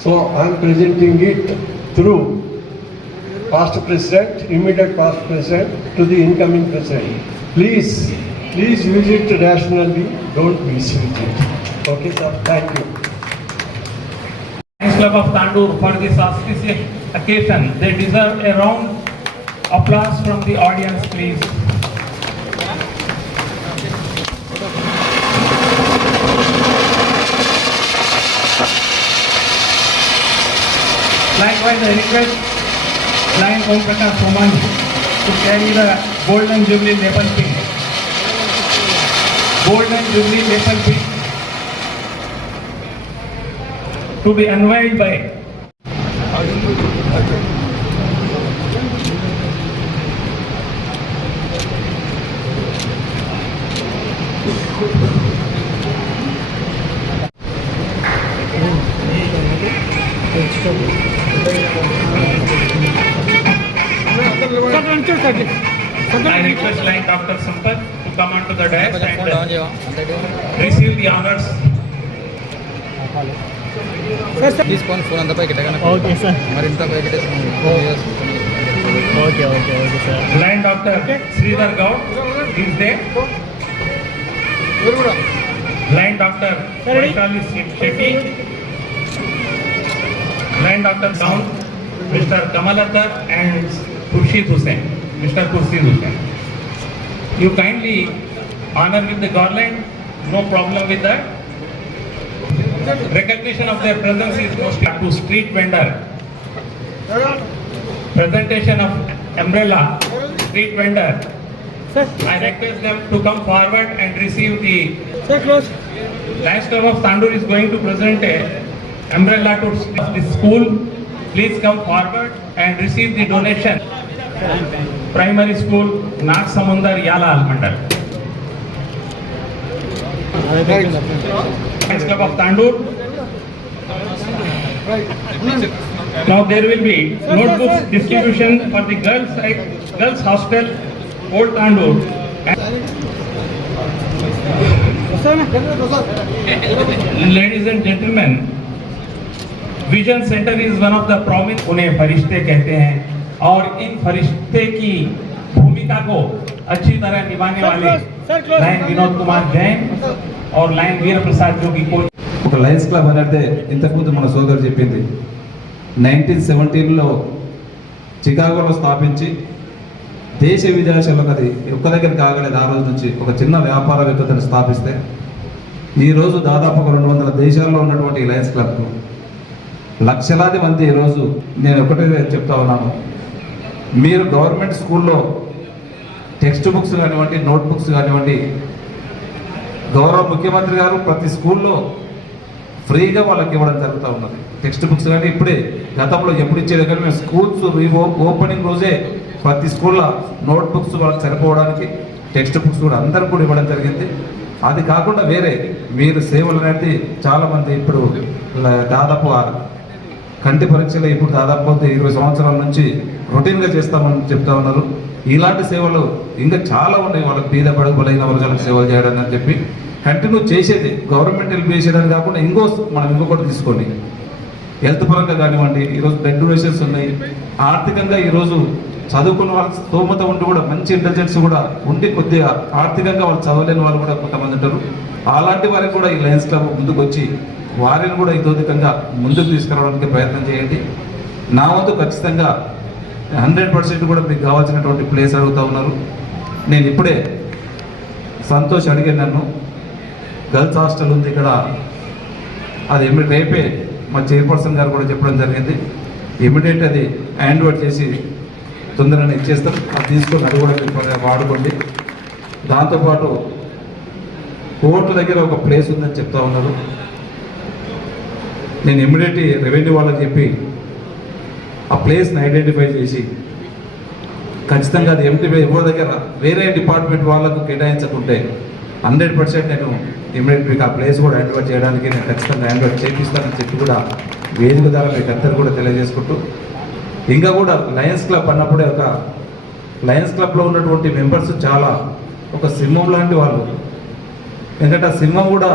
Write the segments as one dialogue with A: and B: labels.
A: So I am presenting it through past president, immediate past president to the incoming president. Please, please use it rationally, don't misuse it. Okay, sir, thank you.
B: Club of Tandur for this auspicious occasion. They deserve a round applause from the audience, please. Likewise, I request Lion Om Prakash Soman to carry the Golden Jubilee lapel pin. Golden Jubilee lapel pin to be unveiled by I request Dr. Sampath to come onto the dais and uh, receive the honors.
C: తీసుకొని phone అంతా పైకి ఎట్టగానే
D: okay sir
C: మరి ఇంత పైకి
D: okay okay okay sir
B: Line Dr. Sridhar Gaur is there. Line Dr. Vaishali Shetty. Line Dr. Sound, Mr. Kamalatar and Khurshid Hussain. Mr. Khurshid Hussain. You kindly honor with the garland, no problem with that. Recognition of their presence is mostly to street vendor. Presentation of umbrella, street vendor. I request them to come forward and receive the. Club of Tandur is going to present a umbrella to the school. Please come forward and receive the donation. Primary school, Nag Samundar Yala Almandal. Lions Club of Tandur. Now there will be notebooks distribution for the girls, girls hostel, Old Tandur. Ladies and gentlemen, vision centre is one of the promise उन्हें फरिश्ते कहते हैं और इन फरिश्ते की भूमिका को अच्छी तरह निभाने वाले विनोद कुमार जैन और लाइन वीर प्रसाद जो की कोच
E: ఒక లయన్స్ క్లబ్ అనేది ఇంతకుముందు మన సోదరు చెప్పింది నైన్టీన్ సెవెంటీన్లో చికాగోలో స్థాపించి దేశ విదేశాలకు అది ఒక్క దగ్గర కాగలేదు ఆ రోజు నుంచి ఒక చిన్న వ్యాపారవేత్తను స్థాపిస్తే ఈరోజు దాదాపు ఒక రెండు వందల దేశాల్లో ఉన్నటువంటి ఈ లయన్స్ క్లబ్కు లక్షలాది మంది ఈరోజు నేను ఒకటే చెప్తా ఉన్నాను మీరు గవర్నమెంట్ స్కూల్లో టెక్స్ట్ బుక్స్ కానివ్వండి నోట్ బుక్స్ కానివ్వండి గౌరవ ముఖ్యమంత్రి గారు ప్రతి స్కూల్లో ఫ్రీగా వాళ్ళకి ఇవ్వడం జరుగుతూ ఉన్నది. టెక్స్ట్ బుక్స్ కానీ ఇప్పుడే గతంలో ఎప్పుడు ఇచ్చేది కానీ మేము స్కూల్స్ ఓపెనింగ్ రోజే ప్రతి స్కూల్లో నోట్ బుక్స్ వాళ్ళకి సరిపోవడానికి టెక్స్ట్ బుక్స్ కూడా అందరూ కూడా ఇవ్వడం జరిగింది. అది కాకుండా వేరే మీరు సేవలు అనేది చాలామంది ఇప్పుడు దాదాపు కంటి పరీక్షలు ఇప్పుడు దాదాపు ఇరవై సంవత్సరాల నుంచి రొటీన్గా చేస్తామని చెప్తా ఉన్నారు. ఇలాంటి సేవలు ఇంకా చాలా ఉన్నాయి. వాళ్ళకి బీద బడుగు బలైన వర్గాలకు సేవలు చేయడం అని చెప్పి కంటిన్యూ చేసేది. గవర్నమెంట్ హెల్ప్ చేసేదని కాకుండా ఇంకో మనం ఇంకొకటి తీసుకోండి. హెల్త్ పరంగా కానివ్వండి ఈరోజు బెడ్ డొనేషన్స్ ఉన్నాయి. ఆర్థికంగా ఈరోజు చదువుకున్న వాళ్ళకి స్తోమత ఉండి కూడా మంచి ఇంటెలిజెన్స్ కూడా ఉండి కొద్దిగా ఆర్థికంగా వాళ్ళు చదవలేని వాళ్ళు కూడా కొంతమంది ఉంటారు. అలాంటి వారికి కూడా ఈ లయన్స్ క్లబ్ ముందుకు వచ్చి వారిని కూడా ఇతోధికంగా ముందుకు తీసుకురావడానికి ప్రయత్నం చేయండి. నా వంతు ఖచ్చితంగా హండ్రెడ్ పర్సెంట్ కూడా మీకు కావాల్సినటువంటి ప్లేస్ అడుగుతూ ఉన్నారు. నేను ఇప్పుడే సంతోష్ అడిగాను నన్ను. గర్ల్స్ హాస్టల్ ఉంది ఇక్కడ. అది ఏమి రేపే మా చైర్పర్సన్ గారు కూడా చెప్పడం జరిగింది. ఇమీడియట్ అది హ్యాండ్ ఓవర్ చేసి తొందరగా ఇచ్చేస్తాం. అది తీసుకొని అది కూడా మీరు వాడుకోండి. దాంతోపాటు కోర్టు దగ్గర ఒక ప్లేస్ ఉందని చెప్తా ఉన్నారు. నేను ఇమీడియట్ రెవెన్యూ వాళ్ళకి చెప్పి ఆ ప్లేస్ని ఐడెంటిఫై చేసి ఖచ్చితంగా అది ఎంటీ ఎవరి దగ్గర వేరే డిపార్ట్మెంట్ వాళ్ళకు కేటాయించకుంటే హండ్రెడ్ పర్సెంట్ నేను ఇమ్మీడియట్ మీకు ఆ ప్లేస్ కూడా హ్యాండ్ చేయడానికి నేను ఖచ్చితంగా హ్యాండ్ ఓవర్ చేపిస్తానని చెప్పి కూడా వేదిక ద్వారా మీకు అందరు కూడా తెలియజేసుకుంటూ ఇంకా కూడా లయన్స్ క్లబ్ అన్నప్పుడే ఒక లయన్స్ క్లబ్లో ఉన్నటువంటి మెంబర్స్ చాలా ఒక సింహం లాంటి వాళ్ళు. ఎందుకంటే ఆ సింహం కూడా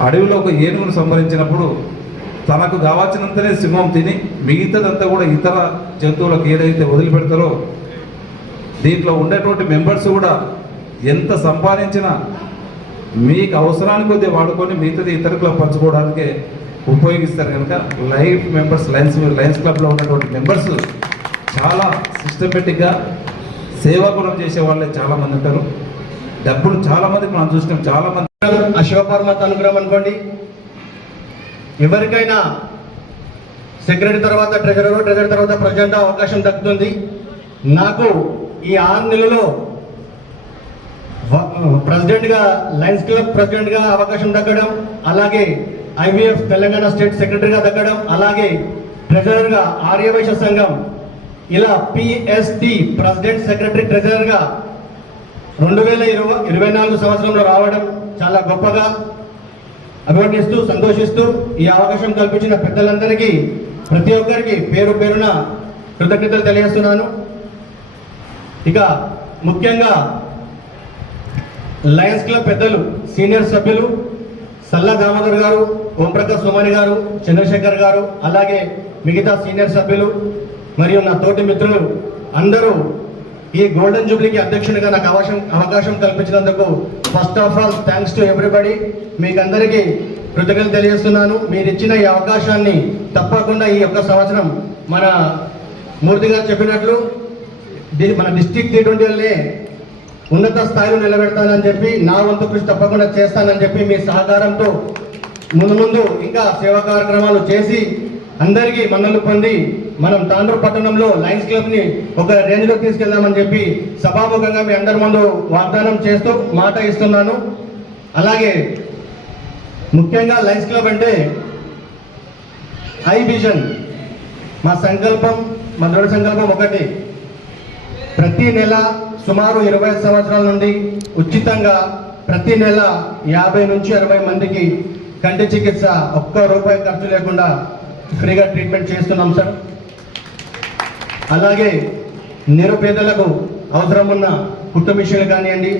E: అడవిలో ఒక ఏనుగును సంహరించినప్పుడు తనకు కావాల్సినంతనే సింహం తిని మిగతాదంతా కూడా ఇతర జంతువులకు ఏదైతే వదిలిపెడతారో దీంట్లో ఉండేటువంటి మెంబర్స్ కూడా ఎంత సంపాదించినా మీకు అవసరానికి కొద్దీ వాడుకొని మిగతాది ఇతరులకు పంచుకోవడానికే ఉపయోగిస్తారు కనుక లైఫ్ మెంబర్స్ లయన్స్ లయన్స్ క్లబ్లో ఉన్నటువంటి మెంబర్స్ చాలా సిస్టమేటిక్గా సేవాగుణం చేసే వాళ్ళే చాలామంది ఉంటారు. డబ్బులు చాలామంది మనం చూసినాం చాలామంది
D: ఆ శివపరమాత్మ అనుగ్రహం అనుకోండి. ఎవరికైనా సెక్రటరీ తర్వాత ట్రెజరర్ ట్రెజరర్ తర్వాత ప్రెసిడెంట్ అవకాశం దక్కుతుంది. నాకు ఈ ఆరు నెలలో ప్రెసిడెంట్గా లయన్స్ క్లబ్ ప్రెసిడెంట్గా అవకాశం దక్కడం అలాగే ఐవీఎఫ్ తెలంగాణ స్టేట్ సెక్రటరీగా దక్కడం అలాగే ట్రెజరర్గా ఆర్యవైశ్య సంఘం ఇలా పిఎస్టి ప్రెసిడెంట్ సెక్రటరీ ట్రెజరర్గా రెండు వేల ఇరవై ఇరవై నాలుగు సంవత్సరంలో రావడం చాలా గొప్పగా అభివర్ణిస్తూ సంతోషిస్తూ ఈ అవకాశం కల్పించిన పెద్దలందరికీ ప్రతి ఒక్కరికి పేరు పేరున కృతజ్ఞతలు తెలియజేస్తున్నాను. ఇక ముఖ్యంగా లయన్స్ క్లబ్ పెద్దలు సీనియర్ సభ్యులు సల్లా దామోదర్ గారు ఓంప్రకాష్ సోమాని గారు చంద్రశేఖర్ గారు అలాగే మిగతా సీనియర్ సభ్యులు మరియు నా తోటి మిత్రులు అందరూ ఈ గోల్డెన్ జూబ్లీకి అధ్యక్షునిగా నాకు అవకాశం అవకాశం కల్పించినందుకు first of all thanks to everybody. మీకందరికీ కృతజ్ఞతలు తెలియజేస్తున్నాను. మీరు ఇచ్చిన ఈ అవకాశాన్ని తప్పకుండా ఈ యొక్క సంవత్సరం మన మూర్తి గారు చెప్పినట్లు మన డిస్టిక్ టీ ట్వంటీలనే ఉన్నత స్థాయిలో నిలబెడతానని చెప్పి నా వంతు కృషి తప్పకుండా చేస్తానని చెప్పి మీ సహకారంతో ముందు ముందు ఇంకా సేవా కార్యక్రమాలు చేసి అందరికీ మన్నలు పొంది మనం తాండూరు పట్టణంలో లయన్స్ క్లబ్ని ఒక రేంజ్లో తీసుకెళ్దామని చెప్పి సభాముఖంగా మీ అందరి ముందు వాగ్దానం చేస్తూ మాట ఇస్తున్నాను. అలాగే ముఖ్యంగా లయన్స్ క్లబ్ అంటే హై విజన్. మా సంకల్పం మా దృఢ సంకల్పం ఒకటి. ప్రతి నెల సుమారు ఇరవై సంవత్సరాల నుండి ఉచితంగా ప్రతి నెల యాభై నుంచి అరవై మందికి కంటి చికిత్స ఒక్క రూపాయి ఖర్చు లేకుండా ఫ్రీగా ట్రీట్మెంట్ చేస్తున్నాం సార్. అలాగే నిరుపేదలకు అవసరం ఉన్న కుట్టు మిషన్లు కానివ్వండి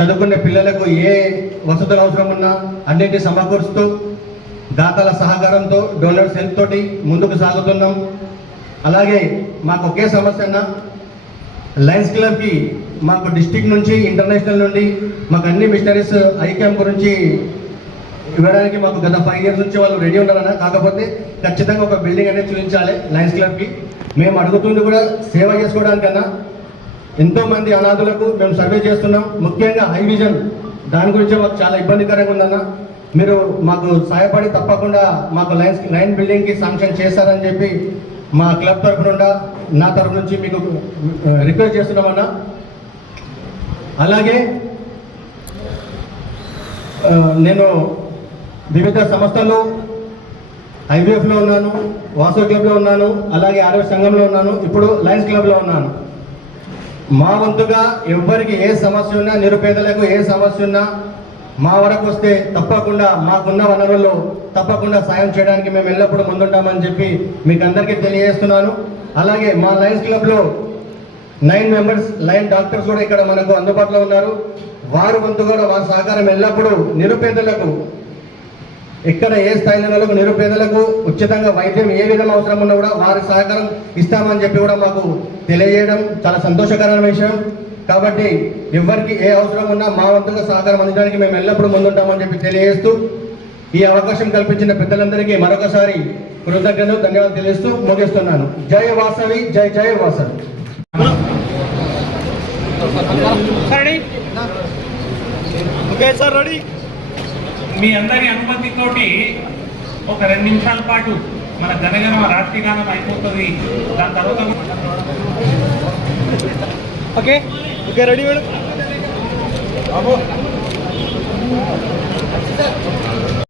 D: చదువుకునే పిల్లలకు ఏ వసతులు అవసరం ఉన్నా అన్నింటి సమకూరుస్తూ దాతల సహకారంతో డోనర్స్ హెల్ప్ తోటి ముందుకు సాగుతున్నాం. అలాగే మాకు ఒకే సమస్య అన్న లయన్స్ క్లబ్కి మాకు డిస్టిక్ నుంచి ఇంటర్నేషనల్ నుండి మాకు అన్ని మిషనరీస్ ఐ క్యాంప్ గురించి ఇవ్వడానికి మాకు గత ఫైవ్ ఇయర్స్ నుంచి వాళ్ళు రెడీ ఉన్నారన్న. కాకపోతే ఖచ్చితంగా ఒక బిల్డింగ్ అనేది చూపించాలి లయన్స్ క్లబ్కి మేము అడుగుతుంది కూడా సేవ చేసుకోవడానికన్నా ఎంతో మంది అనాథులకు మేము సర్వే చేస్తున్నాం. ముఖ్యంగా హై విజన్ దాని గురించి మాకు చాలా ఇబ్బందికరంగా ఉందన్న. మీరు మాకు సహాయపడి తప్పకుండా మాకు లైన్స్ లైన్ బిల్డింగ్కి శాంక్షన్ చేస్తారని చెప్పి మా క్లబ్ తరఫు నుండా నా తరఫు నుంచి మీకు రిక్వెస్ట్ చేస్తున్నామన్నా. అలాగే నేను వివిధ సంస్థలు ఐవీఎఫ్లో ఉన్నాను వాసో క్లబ్లో ఉన్నాను అలాగే ఆరోగ్య సంఘంలో ఉన్నాను ఇప్పుడు లయన్స్ క్లబ్లో ఉన్నాను. మా వంతుగా ఎవరికి ఏ సమస్య ఉన్నా నిరుపేదలకు ఏ సమస్య ఉన్నా మా వరకు వస్తే తప్పకుండా మాకున్న వనరుల్లో తప్పకుండా సాయం చేయడానికి మేము ఎల్లప్పుడూ ముందుంటామని చెప్పి మీకు అందరికీ తెలియజేస్తున్నాను. అలాగే మా లయన్స్ క్లబ్లో నైన్ మెంబర్స్ లైన్ డాక్టర్స్ కూడా ఇక్కడ మనకు అందుబాటులో ఉన్నారు. వారు వంతు కూడా వారి సహకారం ఎల్లప్పుడూ నిరుపేదలకు ఇక్కడ ఏ స్థాయిలో నిరుపేదలకు ఉచితంగా వైద్యం ఏ విధంగా అవసరం ఉన్నా కూడా వారి సహకారం ఇస్తామని చెప్పి కూడా మాకు తెలియజేయడం చాలా సంతోషకరమైన విషయం. కాబట్టి ఎవరికి ఏ అవసరం ఉన్నా మా వంతుగా సహకారం అందించడానికి మేము ఎల్లప్పుడూ ముందుంటామని చెప్పి తెలియజేస్తూ ఈ అవకాశం కల్పించిన పెద్దలందరికీ మరొకసారి కృతజ్ఞతలు ధన్యవాదాలు తెలుస్తూ ముగిస్తున్నాను. జై వాసవి జై జై వాసవి.
B: మీ అందరి అనుమతితోటి ఒక రెండు నిమిషాల పాటు మన జనగణమ రాష్ట్రీయగానం అయిపోతుంది. దాని తర్వాత
C: ఓకే ఓకే రెడీ మేడం. బాబు.